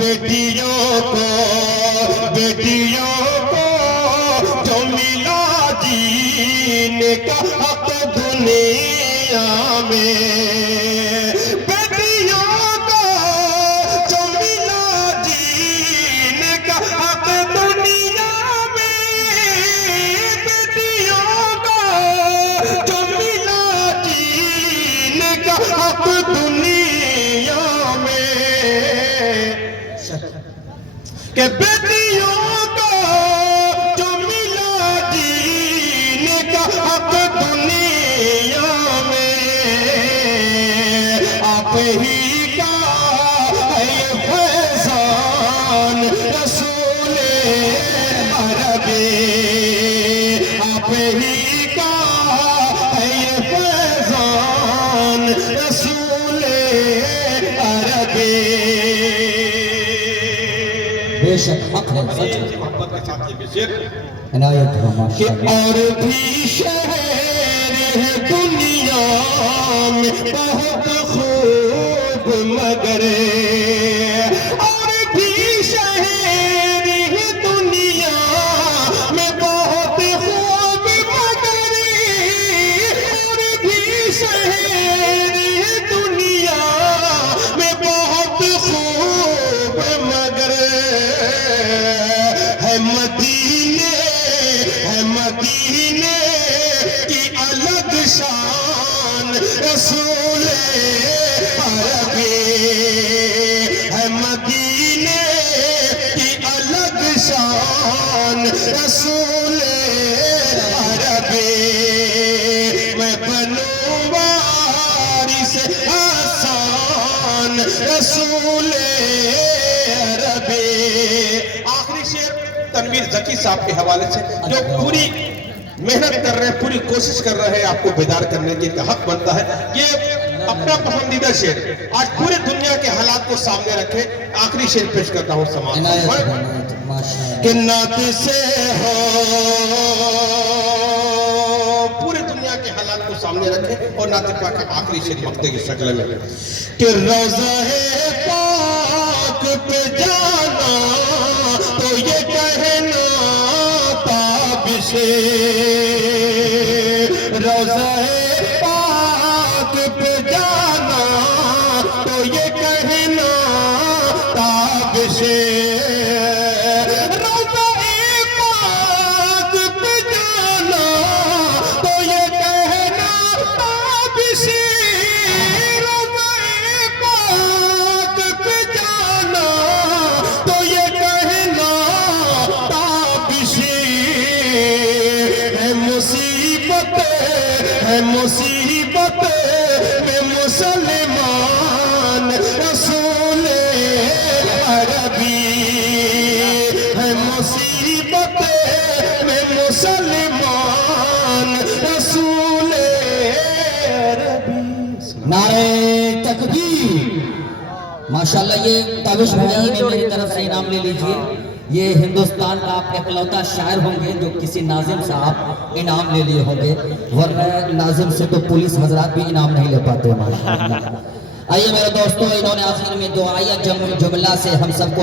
بیٹیوں کو جو ملا جینے کا حق دنیا میں، بیٹیوں کو جو ملا جینے کا حق دنیا میں، بیٹیوں کو جو ملا جینے کا حق دنیا میں، کہ بیٹیوں کو جو ملا جینے کا حق دنیا میں، آپ ہی کا ہے یہ فیضان رسول عربی، آپ ہی کا ہے یہ فیضان رسول عربی۔ بے شک حق ہے، سچ ہے، محبت کے ساتھ یہ شعر عنایت ہو کہ ماشاءاللہ۔ اور بھی شہر ہے دنیا میں بہت خوب مگر، اور بھی شہر ہے دنیا میں بہت خوب مگر، اور بھی شہر ہے دنیا میں بہت خوب مگر، ہے مدینے کی الگ شان رسول عربی، ہے مدینے کی الگ شان رسول عربی، میں بنوں وارث آسان رسول عربی۔ آخری شعر تنویر ذکی صاحب کے حوالے سے، جو پوری محنت کر رہے ہیں، پوری کوشش کر رہے ہیں آپ کو بیدار کرنے کے حق بنتا ہے۔ یہ اپنا پسندیدہ شعر آج پورے دنیا کے حالات کو سامنے رکھے، آخری شعر پیش کرتا ہوں سماعت عنایت ہو فرمائیں عنایت، ماشاءاللہ۔ کہ نعت سے ہو، پورے دنیا کے حالات کو سامنے رکھے اور نعت پاک کا آخری شعر مقطع کی شکل میں، کہ روضہ پاک پہ جانا تو یہ کہنا تابش، روضہ پاک پہ جانا تو یہ کہنا تابش، روضہ پاک پہ جانا تو یہ کہنا تابش، روضہ پاک پہ جانا تو یہ کہنا تابش، ہے مصیبت میں مسلمان رسول عربی، ہے مصیبت میں مسلمان رسول عربی۔ نعرہ تکبیر، ماشاءاللہ۔ یہ تابش بھائی نے میری طرف سے انعام لے لیجئے، یہ ہندوستان کا آپ اکلوتا شاعر ہوں گے جو کسی ناظم صاحب انعام لے لیے ہوں گے، ورنہ ناظم سے تو پولیس حضرات بھی انعام نہیں لے پاتے ماشاءاللہ۔ آئیے میرے دوستو، انہوں نے آخر میں دعائیہ جملہ سے ہم سب کو